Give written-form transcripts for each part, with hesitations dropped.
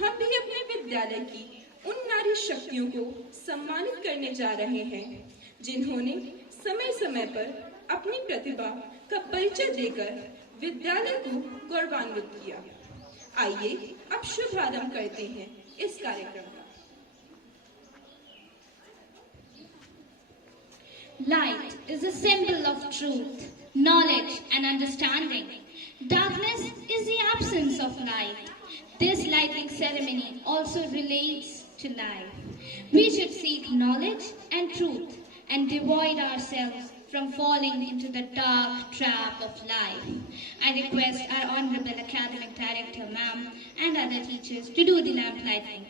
हम भी अपने विद्यालय की उन नारी शक्तियों को सम्मानित करने जा रहे हैं जिन्होंने समय समय पर अपनी प्रतिभा का परिचय देकर विद्यालय को गौरवान्वित किया। आइए अब शुभारंभ करते हैं इस कार्यक्रम का। Light is a symbol of truth, knowledge and understanding. Darkness is the absence of light. This lighting ceremony also relates to life. We should seek knowledge and truth and devoid ourselves from falling into the dark trap of life. I request our Honorable Academic Director, Ma'am, and other teachers to do the lamp lighting.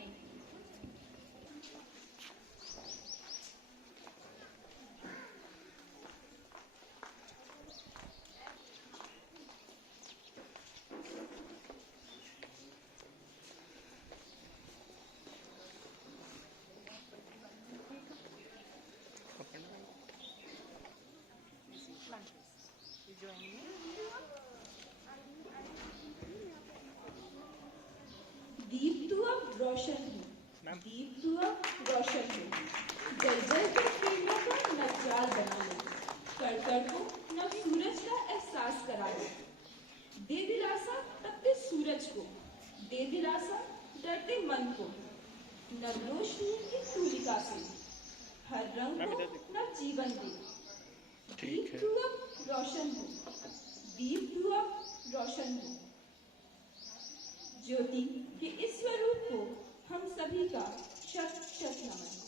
दीप तू अब रोशन हो, दीप तू अब रोशन हो, जल जल के प्रेरणा का नवजाल बना लो, कर कर को नव सूरज का एहसास करा लो। दे दिलासा तपते सूरज को, दे दिलासा डरते मन को, नव रोशनी की तुलिका से हर रंग को नव जीवन दे। दीप तू अब रोशन हो, दीप तू अब रोशन हो। ज्योति के इस स्वरूप को हम सभी का शत शत नमन।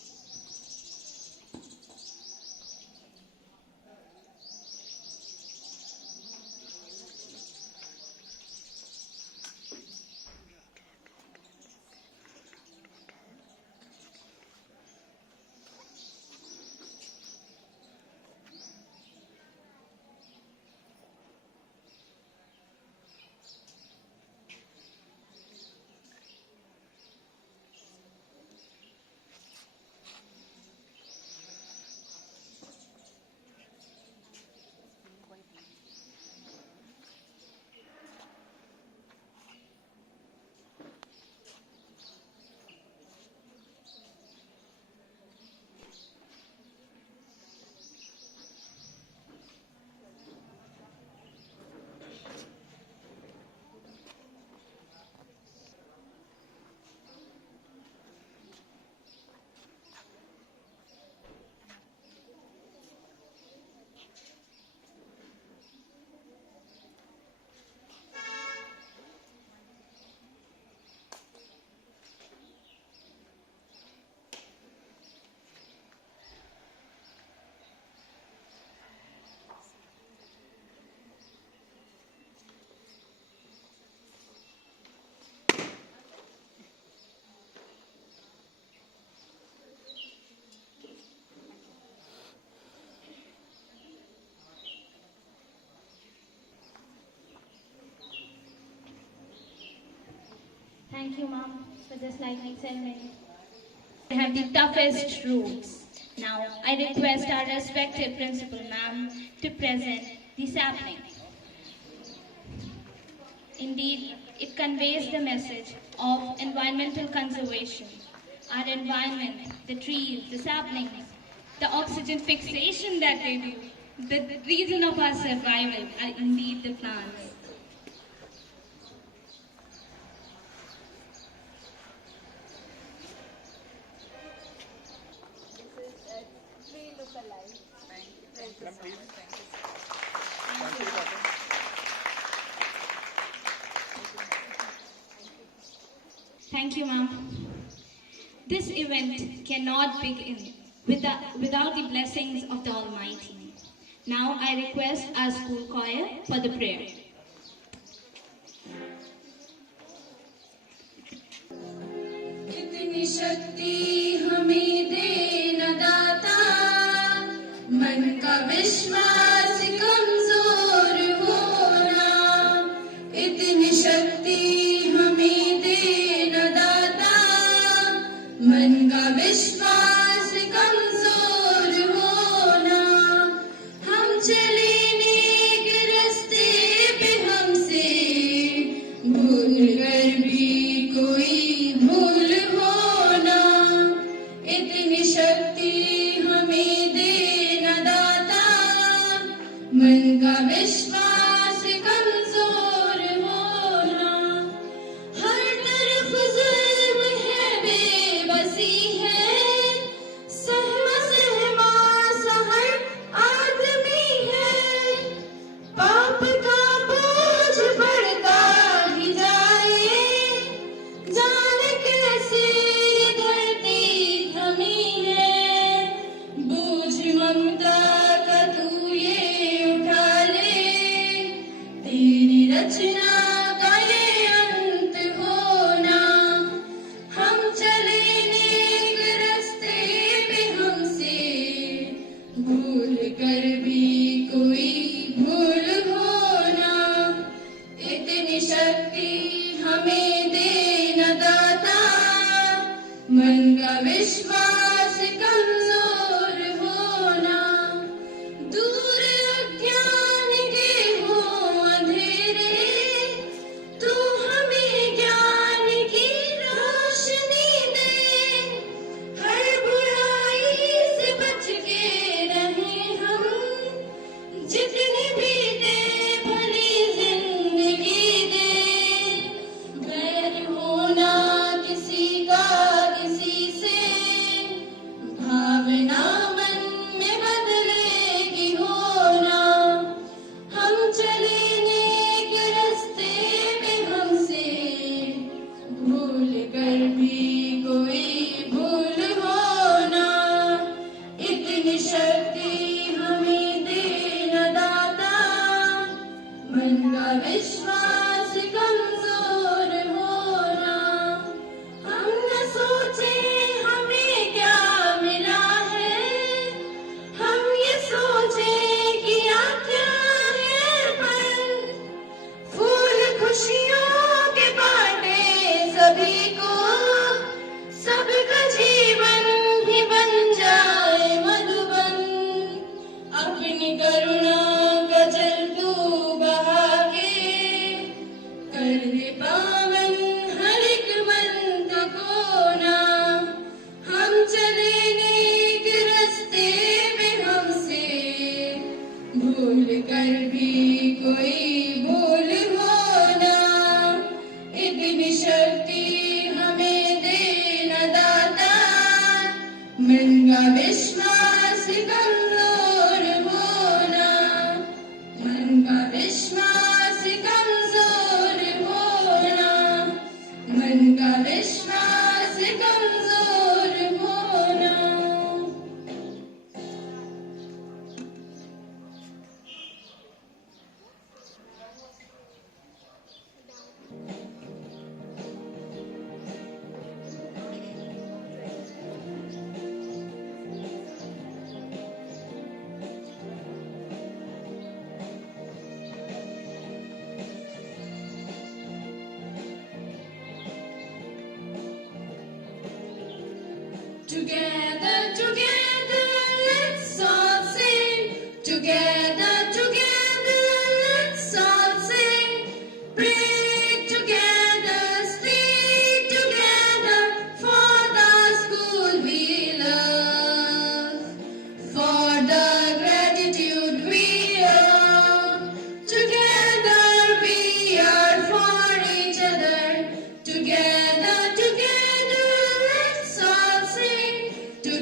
Thank you, Mom, for this lighting ceremony. I have the toughest rules. Now, I request our respected principal, Ma'am, to present the sapling. Indeed, it conveys the message of environmental conservation. Our environment, the trees, the saplings, the oxygen fixation that they do, the reason of our survival are indeed the plants. Thank you, ma'am. This event cannot begin without the blessings of the Almighty. Now I request our school choir for the prayer. इतनी शक्ति हमें दे न दाता, मन का विश्वास कमजोर होना। इतनी शक्ति हमें दे न दाता, मन का विश्वास कमजोर होना। हम चले नेक रास्ते पे हमसे भूल कर भी कोई मन का विश्वास कमजोर होना, दूर अज्ञान के हो अंधेरे, तू हमें ज्ञान की रोशनी दे। हर बुराई से बच के रहे हम, जितनी भी दे भली जिंदगी दे। बैर होना किसी का किसी से, भावना मन में बदलेगी होना। हम चले नेक रास्ते में हमसे, भूल कर भी कोई भूल होना। इतनी शक्ति हमें देना दाता, मन का विश्वास कमजोर होना। हम न सोचे हमें क्या मिला है, हम ये सोचे किया क्या है। पर फूल खुशियों के बांटे सभी को, सबका जीवन भी बन जाए मधुबन। अपनी करुणा का जल तू बहा के, कर दे पावन हर एक मन का कोना। हम चले नेक रास्ते में हमसे, भूल कर भी कोई भूल होना। इतनी शक्ति हमें देना दाता, मन का विश्वास कमजोर होना। मन का विश्वास कमजोर होना, मन का विश्वास कमजोर होना। Together, together, let's all sing. Together, together, let's all sing. Pray together, stay together for the school we love, for the gratitude we owe. Together we are for each other. Together, together, let's all sing. Together,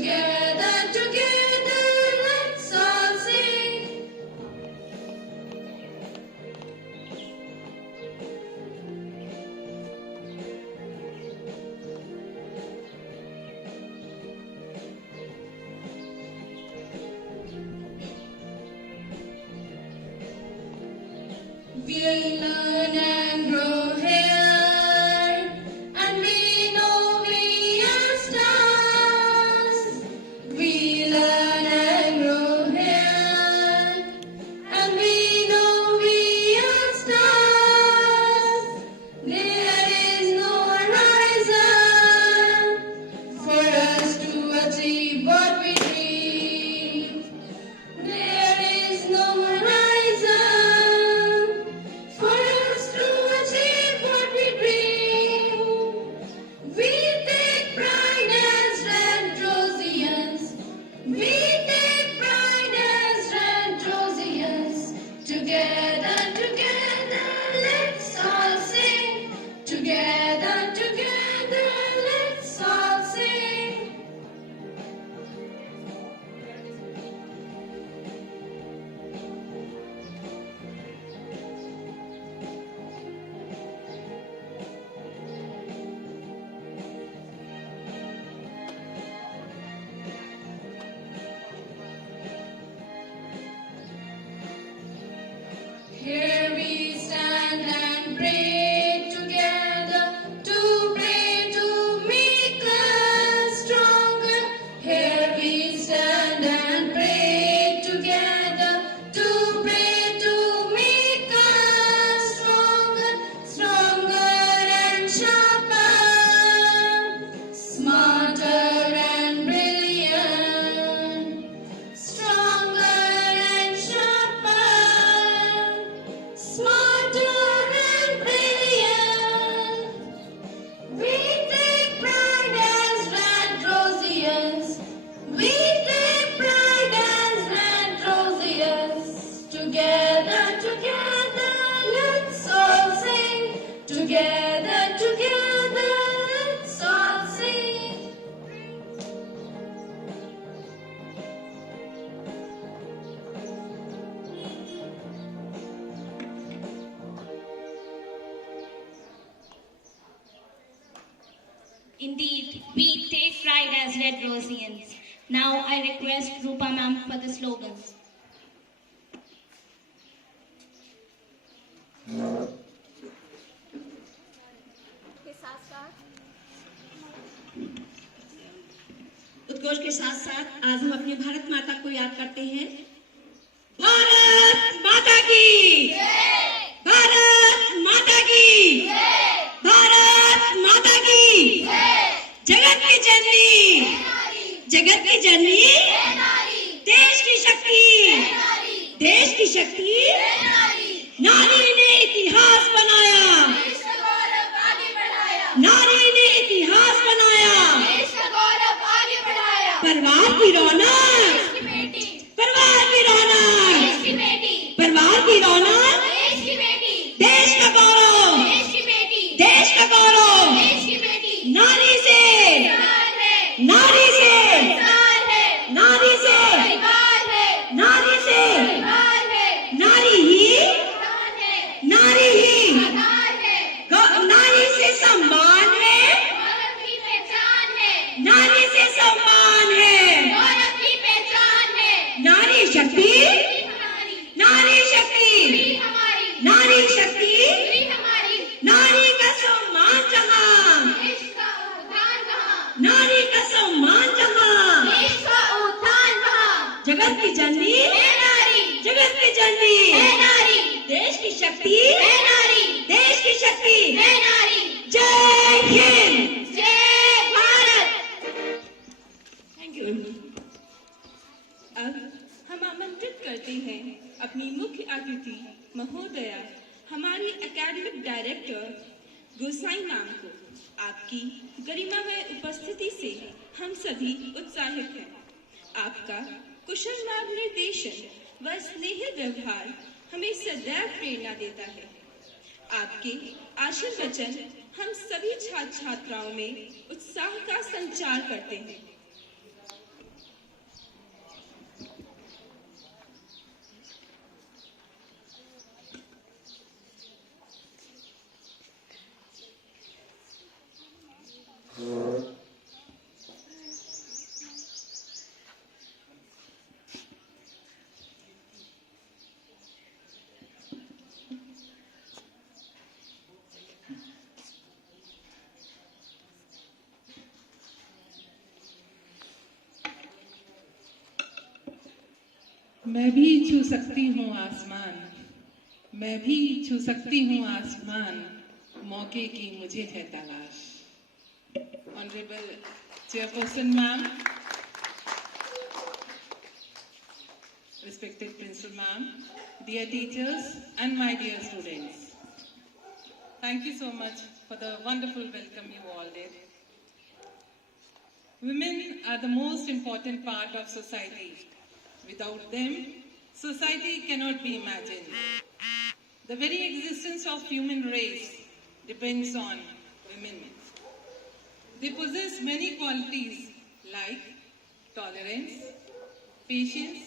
Indeed, we take pride as Red Rosians. Now I request Rupa ma'am for the slogans. उद्घोष के साथ साथ आज हम अपनी भारत माता को याद करते हैं। भारत माता की जय! भारत माता की जय! भारत माता की जय! जगत की जननी, जगत की जननी, देश की शक्ति, देश की शक्ति, नारी ने इतिहास बनाया, नारी ने इतिहास बनाया, परिवार की रौनक, परिवार की रौनक, परिवार की रौनक, देश का गौरव, देश का गौरव, नारी से, नारी से, नारी से, नारी से, नारी ही, नारी ही, नारी से सम्मान है, नारी से सम्मान है, नारी शक्ति, नारी शक्ति, नारी शक्ति, नारी का सम्मान जहां, नारी का सम्मान जहां, जगत की जननी, जगत की जननी, देश की शक्ति, देश की शक्ति, जय हिंद, जय भारत। Thank you. अब हम आमंत्रित करते हैं अपनी मुख्य अतिथि महोदया, हमारी एकेडमिक डायरेक्टर गोसाई मैम को। आपकी गरिमामय उपस्थिति से हम सभी उत्साहित हैं। आपका कुशल मार्गदर्शन व स्नेह व्यवहार हमें सदैव प्रेरणा देता है। आपके आशीर्वचन हम सभी छात्र छात्राओं में उत्साह का संचार करते हैं। मैं भी छू सकती हूँ आसमान, मैं भी छू सकती हूँ आसमान, मौके की मुझे है तलाश। Honourable chairperson ma'am, respected principal ma'am, dear teachers and my dear students, thank you so much for the wonderful welcome you all did. Women are the most important part of society. Without them, society cannot be imagined. The very existence of human race depends on women. They possess many qualities like tolerance, patience,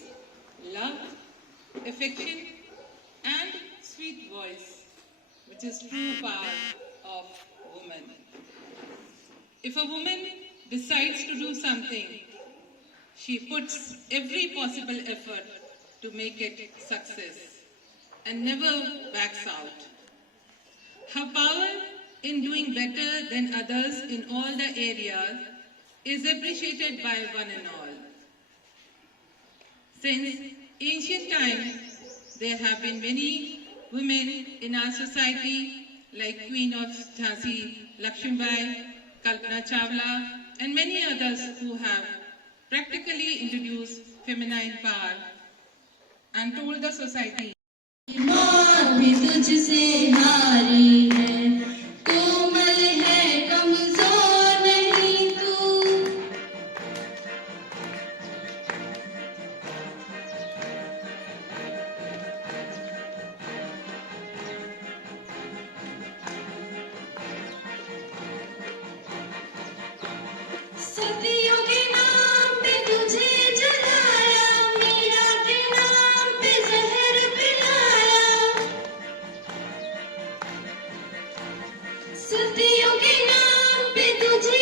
love, affection, and sweet voice, which is true power of woman. If a woman decides to do something, she puts every possible effort to make it success and never backs out. Her power in doing better than others in all the areas is appreciated by one and all. Since ancient times, there have been many women in our society like Queen of Jhansi, Lakshmibai, Kalpana Chawla, and many others who have practically introduced feminine power and told the society माँ भी तुझसे हारी है, कोमल है कमजोर नहीं तू। सदियों के नाम पे तुझे जलाया, मीरा के नाम पे जहर पिलाया। सदियों के नाम पे तुझे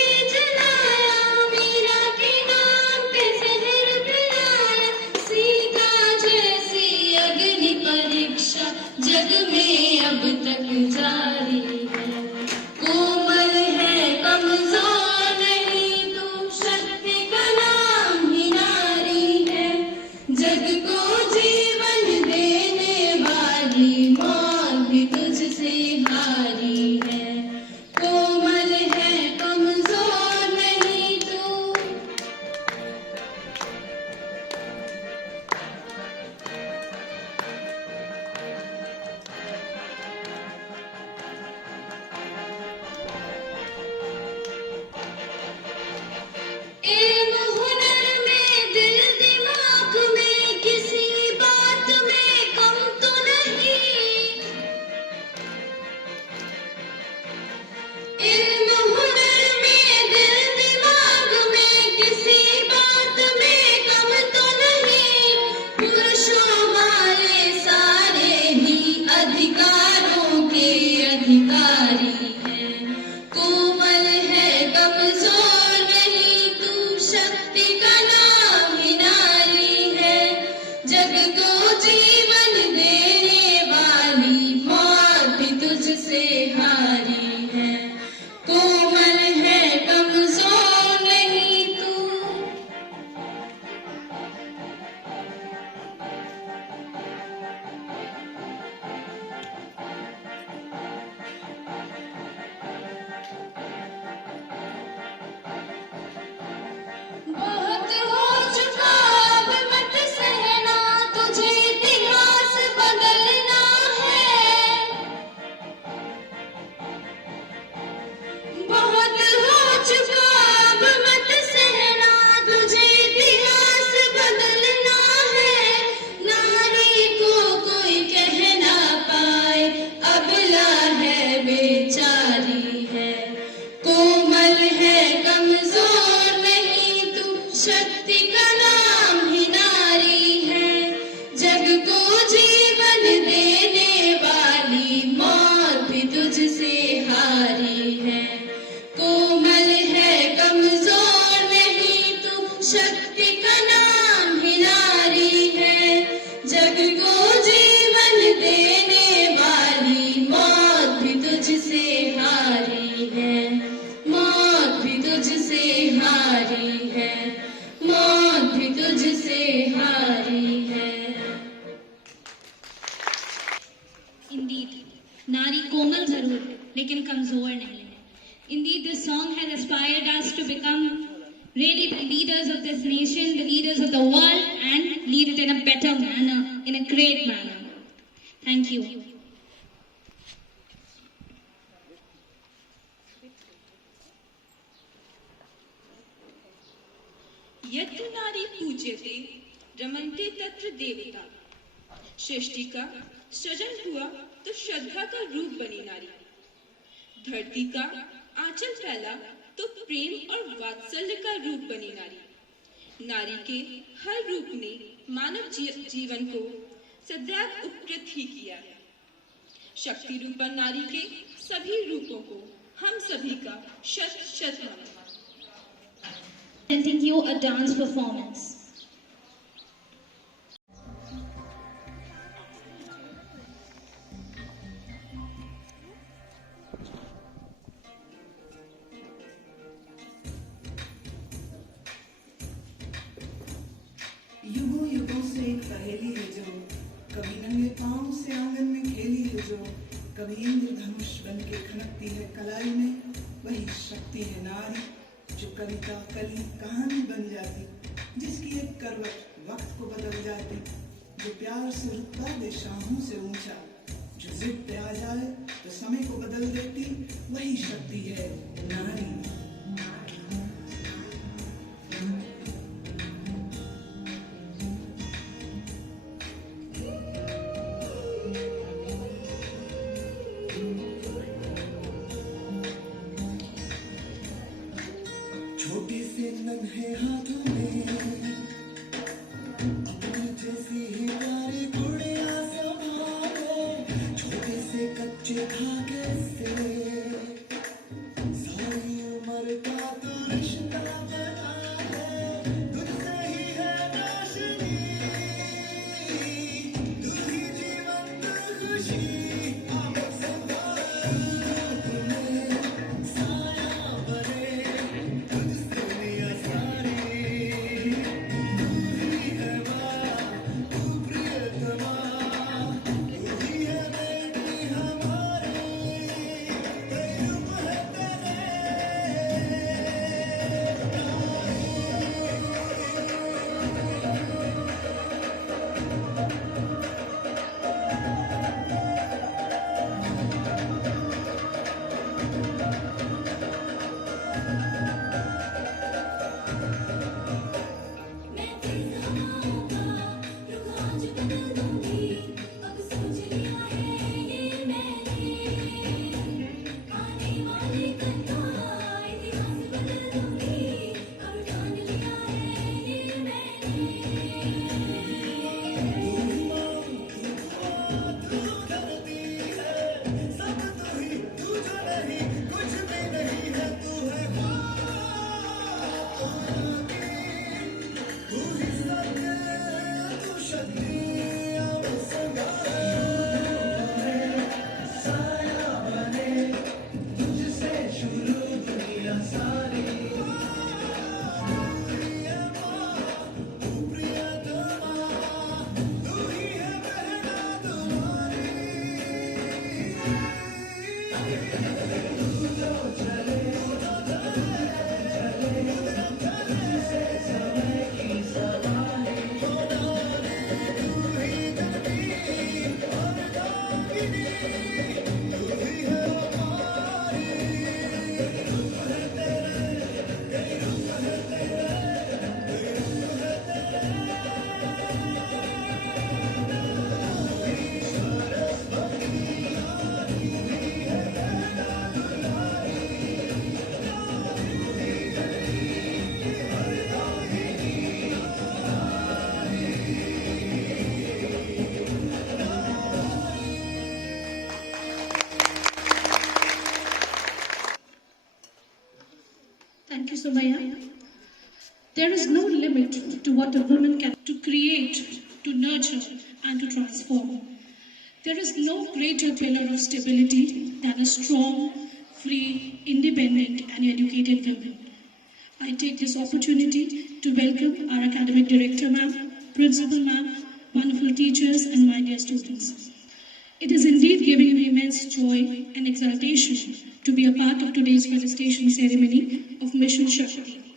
has inspired us to become really the leaders of this nation, the leaders of the world, and lead it in a better manner, in a great manner. Thank you. यत्र नारी पूज्यते रमन्ते तत्र देवता। सृष्टि का सृजन हुआ तो श्रद्धा का रूप बनी नारी। धरती का आंचल फैला तो प्रेम और वात्सल्य का रूप बनी नारी। नारी के हर रूप ने मानव जीवन को सदैव उपकृत ही किया है। शक्ति रूपा नारी के सभी रूपों को हम सभी का शत शत नमन। Presenting you a dance performance. युगों युगों से एक पहेली है जो कभी नंगे पांव से आंगन में खेली है जो कभी इंद्रधनुष बन के खनकती है कलाई में, वही शक्ति है नारी जो कविता कली कहानी बन जाती, जिसकी एक करवट वक्त को बदल जाती, जो प्यार से रुतबा दे शाहों से ऊंचा, जो जिद पे आ जाए तो समय को बदल देती, वही शक्ति है नारी। छोटे से नन्हे हाथों में अपनी जैसी ही प्यारी गुड़िया संभाले, छोटे से कच्चे धागे से सारी उम्र का तो रिश्ता बना ले, तुझसे ही है रोशनी, तू ही जीवन तू खुशी, Thank you, Somaya. There is no limit to what a woman can to create, to nurture, and to transform. There is no greater pillar of stability than a strong, free, independent, and educated woman. I take this opportunity to welcome our academic director, ma'am, principal, ma'am, wonderful teachers, and my dear students. It is indeed giving me immense joy and exultation to be a part of today's felicitation ceremony of Mission Shakti.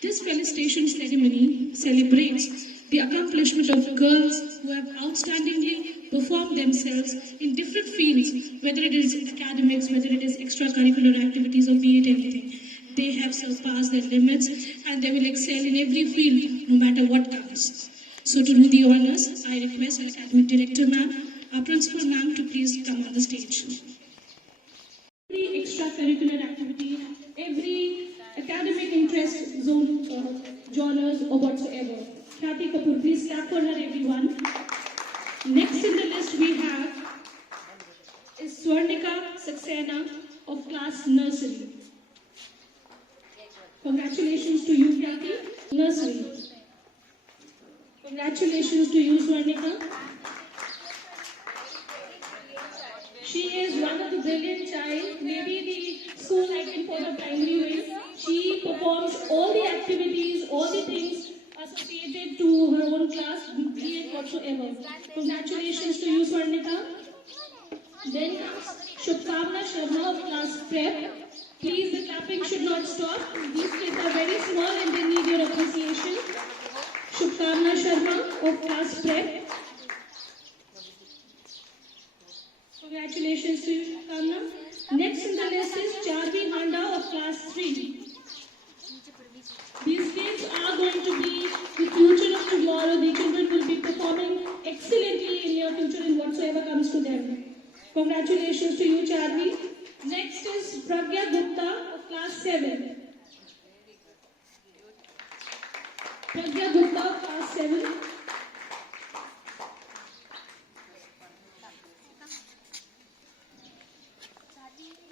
This felicitation ceremony celebrates the accomplishment of girls who have outstandingly performed themselves in different fields, whether it is academics, whether it is extracurricular activities, or be it anything. They have surpassed their limits and they will excel in every field, no matter what comes. So to do the honors, I request our Academic Director Ma'am, our Principal Ma'am, to please come on the stage. Every extracurricular activity, every academic interest zone, genres or whatsoever. Khyati Kapoor, please clap for her, everyone. Next in the list we have is Swarnika Saxena of class nursery. Congratulations to you, Khyati. Nursery. Congratulations to you, Swarnika. She is one of the brilliant child, maybe the school icon for the primary way. She performs all the activities, all the things associated to her own class, be it whatsoever. Congratulations to you, Swarnika. Then comes Shubhkamna Sharma of class prep. Please, the clapping should not stop. These kids are very small and they need your appreciation. Shubhkamna Sharma of class prep. Congratulations to you, Shubhkamna. Next in the list is Charvi Handa of class 3. These kids are going to be the future of tomorrow. The children will be performing excellently in your future in whatsoever comes to them. Congratulations to you, Charvi. Next is Pragya Gupta of class 7. Pragya Gupta of class 7.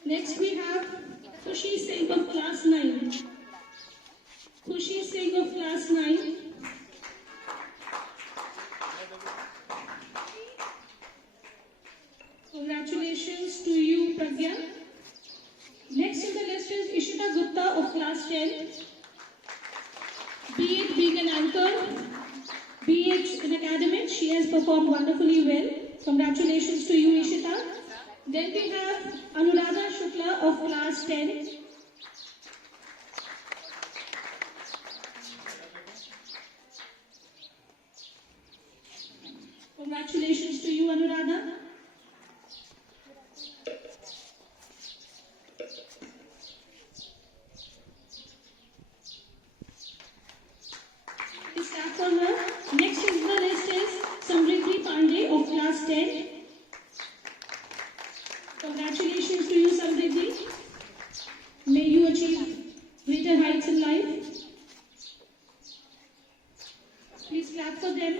Next we have Khushi Singh of class 9. Khushi Singh of class 9. Congratulations to you, Pragya. Next in the list is Ishita Gupta of class 10. Be it being an anchor, be it an academic, she has performed wonderfully well. Congratulations to you, Ishita. Then we have Anuradha Shukla of class 10. Congratulations to you, Anuradha. Next in the list is Samriddhi Pandey of class 10. Congratulations to you, Samriddhi. May you achieve greater heights in life. Please clap for them.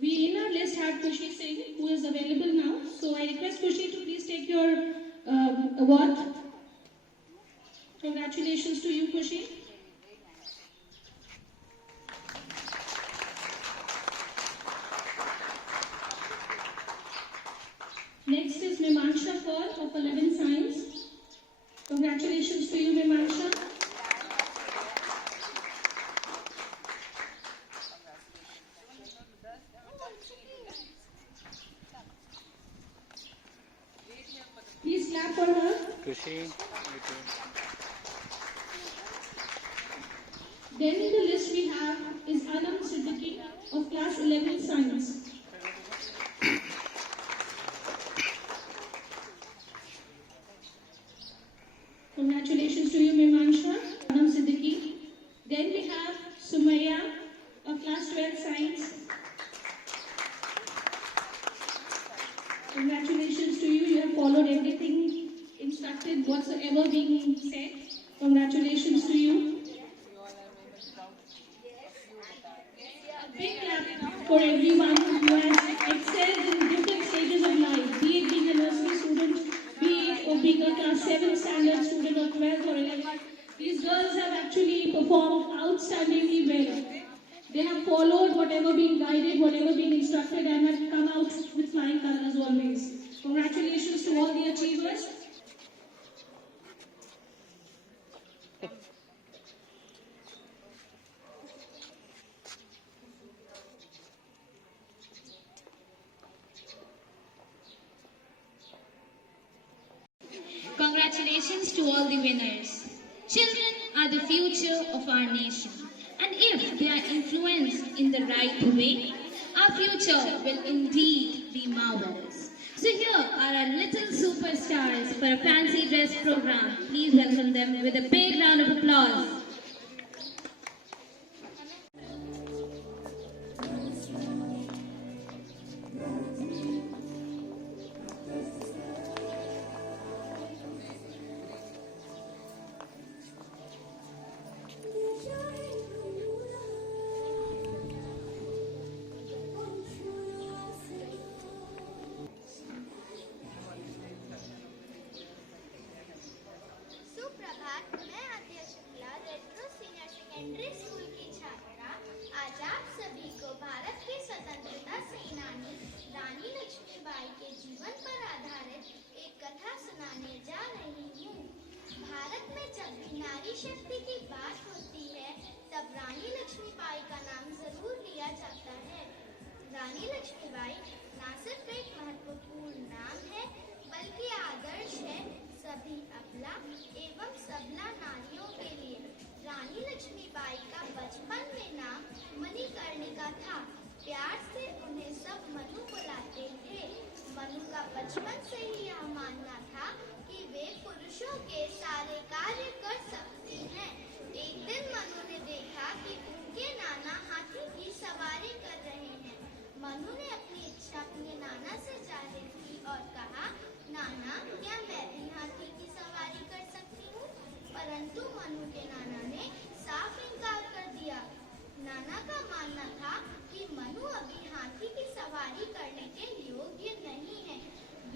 We in our list had Khushi Singh, who is available now. So I request Khushi to please take your award. Congratulations to you, Khushi. Next is Mimansha Kaur of 11 Science. Congratulations to you, Mimansha. Please clap for her. Then in the list we have is Anam Siddiqui of class 11 Science. Congratulations to you, Mimansha. Anam Siddiqui. Then we have Sumaya of class 12 Science. Congratulations to you. You have followed everything instructed, whatsoever being said. Congratulations to you. A big clap for everyone who has excelled in different stages of life, be it being a nursery student, be it or being a class 7 standard student or 12th or 11th. These girls have actually performed outstandingly well. They have followed whatever being guided, whatever being instructed, and have come out with flying colors always. Congratulations to all the achievers. congratulations to all the winners. Children are the future of our nation, and if they are influenced in the right way, our future will indeed be marvelous. So here are our little superstars for a fancy dress program. Please welcome them with a big round of applause. सुप्रभात, मैं Aadya Shukla, Red Cross senior secondary school की छात्रा आज आप सभी को भारत की स्वतंत्रता सेनानी रानी लक्ष्मीबाई के जीवन पर आधारित एक कथा सुनाने जा रही हूँ। भारत में जब भी नारी शक्ति की बात होती है तब रानी लक्ष्मीबाई का नाम जरूर लिया जाता है। रानी लक्ष्मीबाई न सिर्फ एक महत्वपूर्ण नाम है बल्कि आदर्श है सभी अबला एवं सबला नारियों के लिए। रानी लक्ष्मीबाई का बचपन में नाम मणिकर्णिका था। प्यार से उन्हें सब मनु बुलाते थे। मनु का बचपन से ही यह मानना था कि वे पुरुषों के सारे कार्य कर सकती हैं। एक दिन मनु ने देखा कि उनके नाना हाथी की सवारी कर रहे हैं। मनु ने अपनी इच्छा अपने नाना से जाहिर की और कहा, नाना, क्या मैं भी हाथी की सवारी कर सकती हूँ? परंतु मनु के नाना ने साफ इनकार कर दिया। नाना का मानना था कि मनु अभी हाथी की सवारी करने के योग्य नहीं है।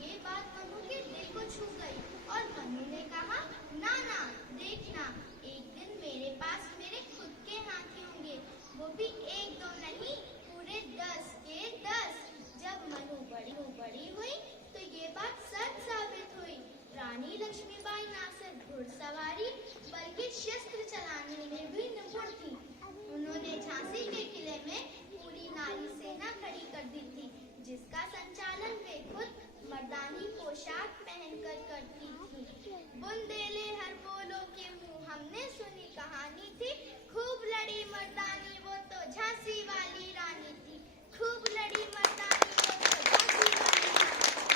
ये बात मनु के दिल को छू गई और मनु ने कहा, नाना, देखना, एक दिन मेरे पास मेरे खुद के हाथी होंगे, वो भी एक दो नहीं, पूरे 10 के 10। जब मनु बड़ी हुई तो ये बात सच साबित हुई। रानी लक्ष्मीबाई न सिर्फ घुड़सवारी बल्कि शस्त्र चलाने में भी निपुण थी। उन्होंने झांसी के किले में पूरी नारी सेना खड़ी कर दी थी, जिसका संचालन वे खुद मर्दानी पोशाक पहनकर करती थी। बुंदेले हर बोलो के मुंह हमने सुनी कहानी थी, खूब लड़ी मर्दानी वो तो झांसी वाली रानी थी। खूब लड़ी मर्दानी वो तो झांसी वाली रानी थी।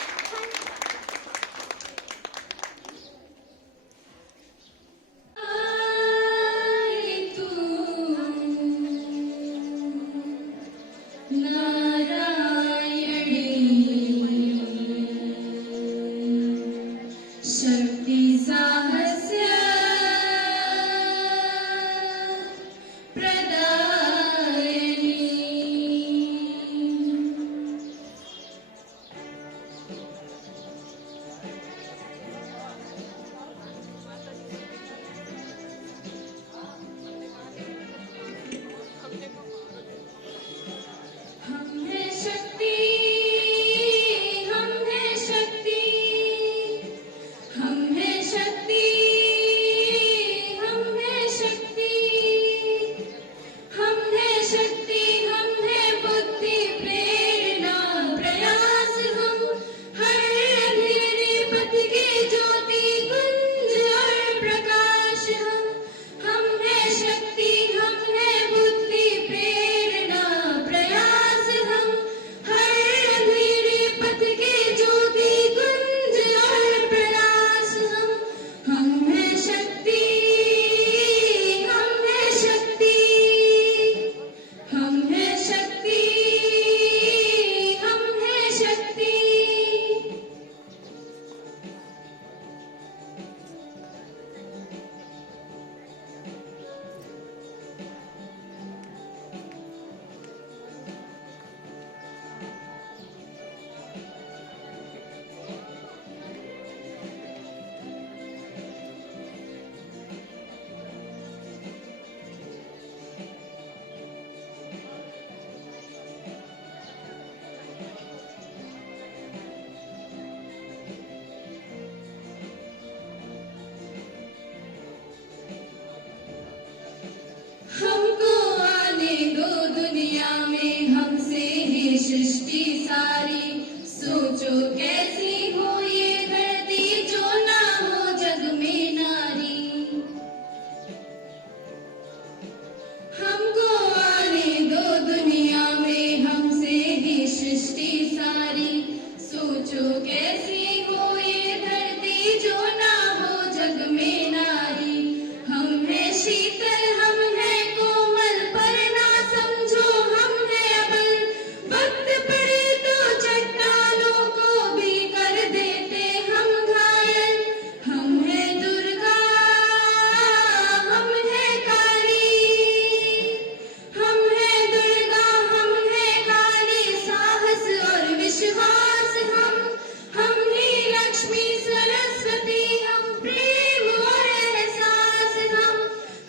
लक्ष्मी सरस्वती हम प्रेम और एहसास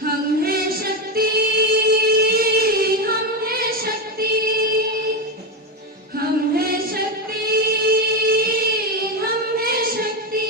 हम हैं शक्ति हम हैं शक्ति हम हैं शक्ति हम हैं शक्ति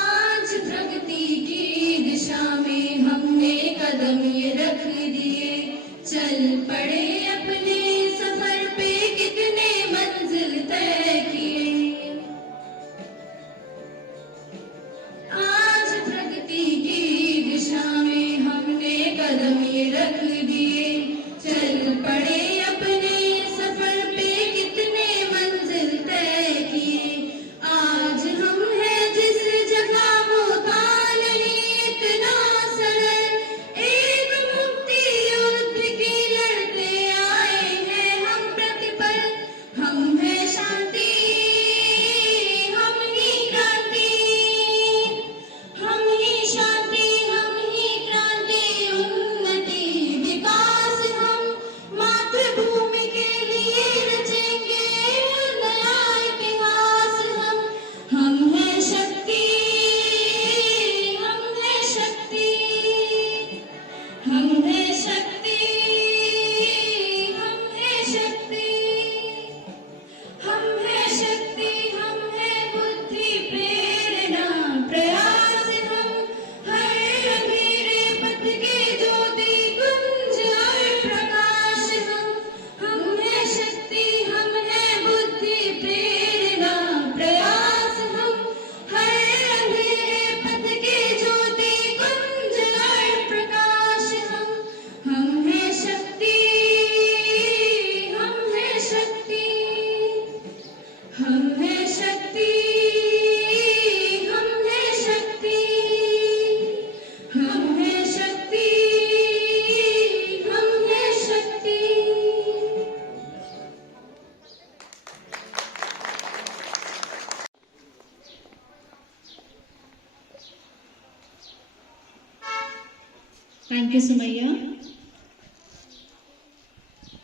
आज प्रगति की दिशा में हमने कदम ये रख दिए चल पड़े अपने सफर पे कितने मंजिल तय किए आज प्रगति की दिशा में हमने कदम ये रख दिए चल पड़े अपने सफर पे कितने मंजिल तय किए आज हम हैं जिस जगह वो था नहीं इतना सरल एक मुक्ति युद्ध की लड़ते आए हैं हम प्रतिपल हम हैं शांति हम ही क्रांति हम ही शांति हम ही क्रांति उन्नति विकास हम मातृभूमि के लिए रचेंगे नया इतिहास हम हैं शक्ति हम हैं शक्ति हम हैं शक्ति हम हैं शक्ति हम हैं शक्ति हम हैं बुद्धि प्रेरणा प्रयास हम हर अंधेरे पथ के ज्योति कुंज और प्रकाश हम हैं शक्ति हम हैं बुद्धि प्रेरणा प्रयास हम हर अंधेरे पथ के ज्योति कुंज और प्रकाश हम हैं शक्ति हम हैं शक्ति हम हैं शक्ति हम हैं शक्ति हम हैं शक्ति हम हैं शक्ति Thank you, Sumaya.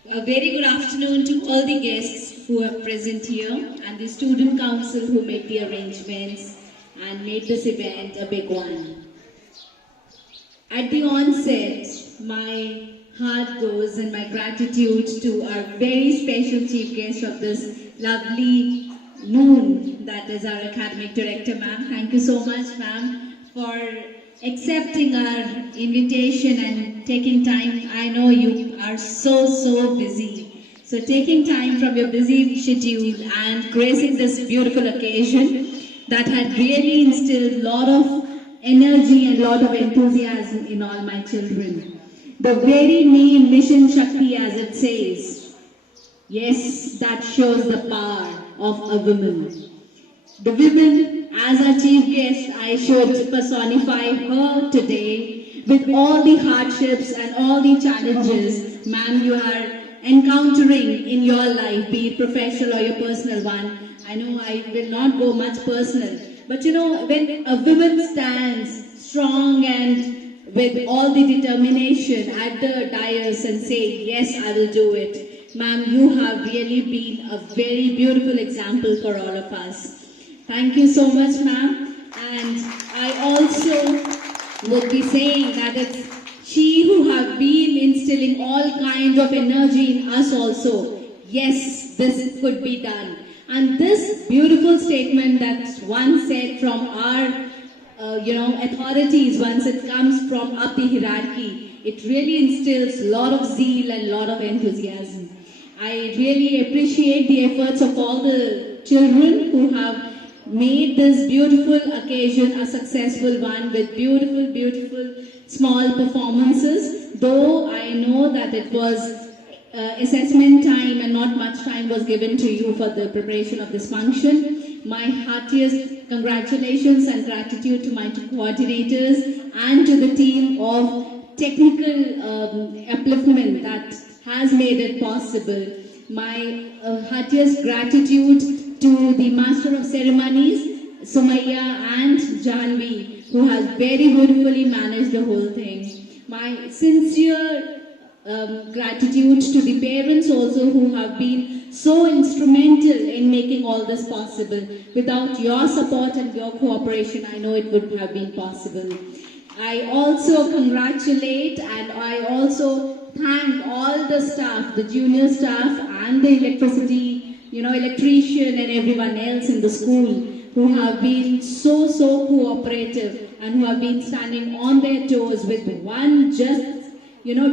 A very good afternoon to all the guests who are present here and the student council who made the arrangements and made this event a big one. At the onset, my heart goes and my gratitude to our very special chief guest of this lovely noon, that is our academic director, ma'am. Thank you so much, ma'am, for accepting our invitation and taking time. I know you are so busy. So taking time from your busy schedule and gracing this beautiful occasion that had really instilled a lot of energy and a lot of enthusiasm in all my children. The very name Mission Shakti, as it says, yes, that shows the power of a woman. The women, as our chief guest, I should personify her today with all the hardships and all the challenges, ma'am, you are encountering in your life, be it professional or your personal one. I know I will not go much personal, but you know, when a woman stands strong and with all the determination at the dais and say, yes, I will do it. Ma'am, you have really been a very beautiful example for all of us. Thank you so much, ma'am. And I also would be saying that it's she who have been instilling all kinds of energy in us also. Yes, this could be done. And this beautiful statement that's once said from our authorities, once it comes from up the hierarchy, it really instills a lot of zeal and a lot of enthusiasm. I really appreciate the efforts of all the children who have made this beautiful occasion a successful one with beautiful, beautiful small performances. Though I know that it was assessment time and not much time was given to you for the preparation of this function. My heartiest congratulations and gratitude to my two coordinators and to the team of technical upliftment that has made it possible. My heartiest gratitude to the Master of Ceremonies, Sumaya and Janvi, who has very beautifully managed the whole thing. My sincere gratitude to the parents also who have been so instrumental in making all this possible. Without your support and your cooperation, I know it would have been possible. I also congratulate and I also thank all the staff, the junior staff and the electrician and everyone else in the school who have been so cooperative and who have been standing on their toes with one just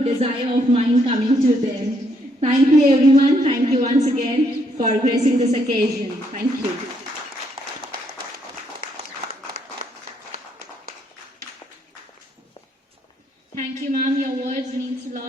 desire of mine coming to them. Thank you everyone. Thank you once again for gracing this occasion. Thank you. Thank you, ma'am. Your words means a lot.